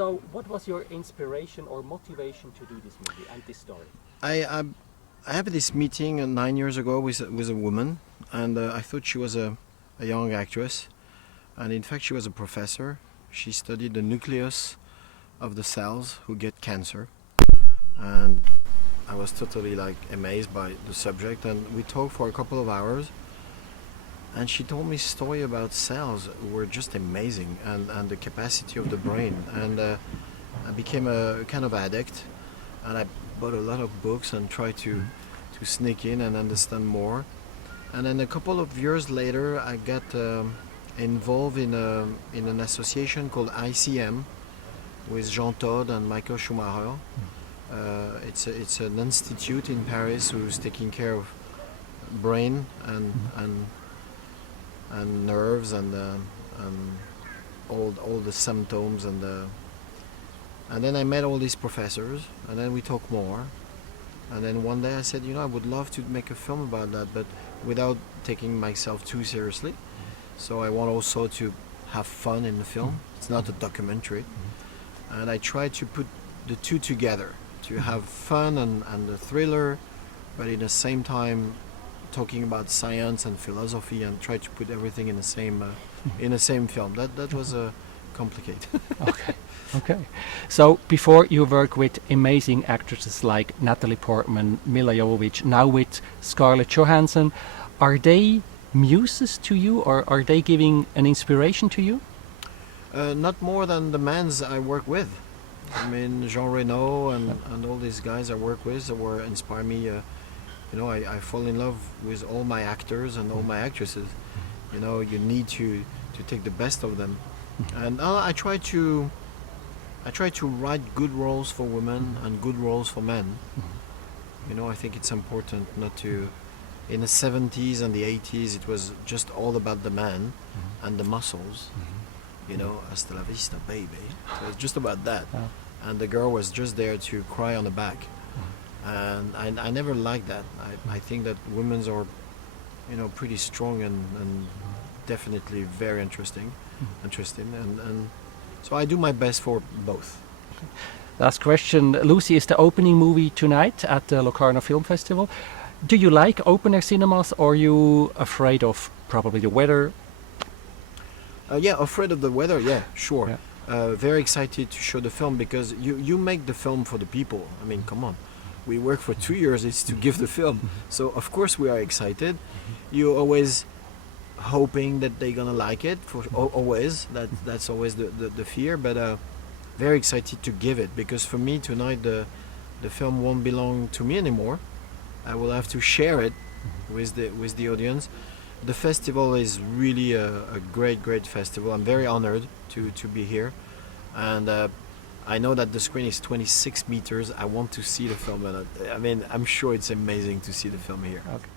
So, what was your inspiration or motivation to do this movie and this story? I had this meeting 9 years ago with a woman, and I thought she was a young actress, and in fact she was a professor. She studied the nucleus of the cells who get cancer, and I was totally like amazed by the subject, and we talked for a couple of hours, and she told me a story about cells were just amazing, and the capacity of the brain, and I became a kind of addict, and I bought a lot of books and tried to sneak in and understand more. And then a couple of years later I got involved in an association called ICM with Jean Todt and Michael Schumacher. It's an institute in Paris who's taking care of brain and nerves and all the symptoms and then I met all these professors, and then we talked more, and then one day I said, I would love to make a film about that, but without taking myself too seriously. So I want also to have fun in the film. It's not a documentary, and I try to put the two together, to have fun and the thriller, but in the same time talking about science and philosophy, and try to put everything in the same film. That was complicated. Okay. So before you work with amazing actresses like Natalie Portman, Mila Jovovich, now with Scarlett Johansson, are they muses to you, or are they giving an inspiration to you? Not more than the men I work with. I mean, Jean Reno and all these guys I work with were inspire me. I fall in love with all my actors and all my actresses. You need to take the best of them, and I try to write good roles for women and good roles for men. I think it's important not to. In the 70s and the 80s, it was just all about the man and the muscles. Hasta la vista, baby. So it's just about that, and the girl was just there to cry on the back. And I never liked that. I think that women are, pretty strong and definitely very interesting, and so I do my best for both. Last question. Lucy is the opening movie tonight at the Locarno Film Festival. Do you like open-air cinemas, or are you afraid of probably the weather? Yeah, afraid of the weather, yeah, sure. Yeah. Very excited to show the film, because you make the film for the people. I mean, come on. We work for 2 years, it's to give the film. So of course we are excited. You're always hoping that they're gonna like it, always. That's always the fear, but very excited to give it, because for me tonight the film won't belong to me anymore. I will have to share it with the audience. The festival is really a great festival. I'm very honored to be here, and I know that the screen is 26 meters. I want to see the film, and I'm sure it's amazing to see the film here. Okay.